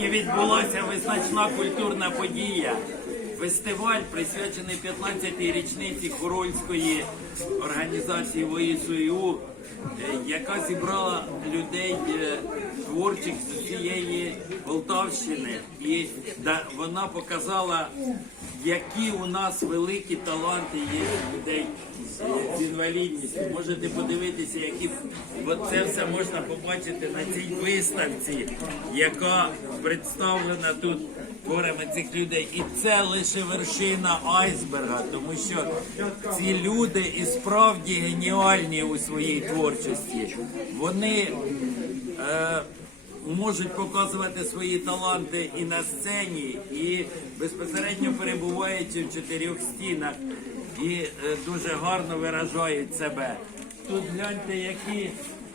Сьогодні відбулася визначна культурна подія. Фестиваль присвячений 15-й річниці Хорольської організації ВСУ, яка зібрала людей е, творчих з усієї Полтавщини. І вона показала, які у нас великі таланти є людей з інвалідністю. Можете подивитися, які це все можна побачити на цій виставці, яка представлена тут творами цих людей. І це лише вершина айсберга, тому що ці люди і справді геніальні у своїй творчості. Вони е, можуть показувати свої таланти і на сцені, і безпосередньо перебуваючи в чотирьох стінах, і е, дуже гарно виражають себе. Тут гляньте, які,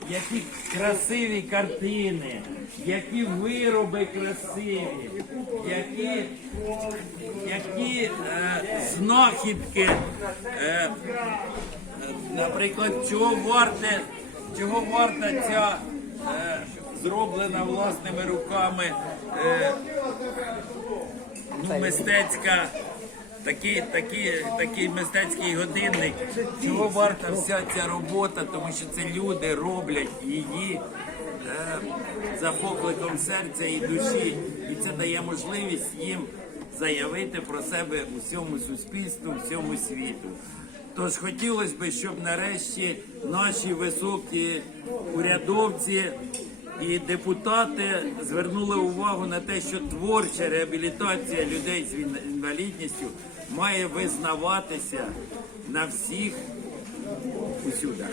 які красиві картини, які вироби красиві, які, які е, знахідки. Е, Наприклад, чого варте, чого варта ця е, зроблена власними руками е, ну, мистецька, такий, такий, такий мистецький годинник. Чого варта вся ця робота, тому що це люди роблять її е, за покликом серця і душі, і це дає можливість їм заявити про себе усьому суспільству, всьому світу. Тож хотілося б, щоб нарешті наші високі урядовці і депутати звернули увагу на те, що творча реабілітація людей з інвалідністю має визнаватися на всіх усюдах.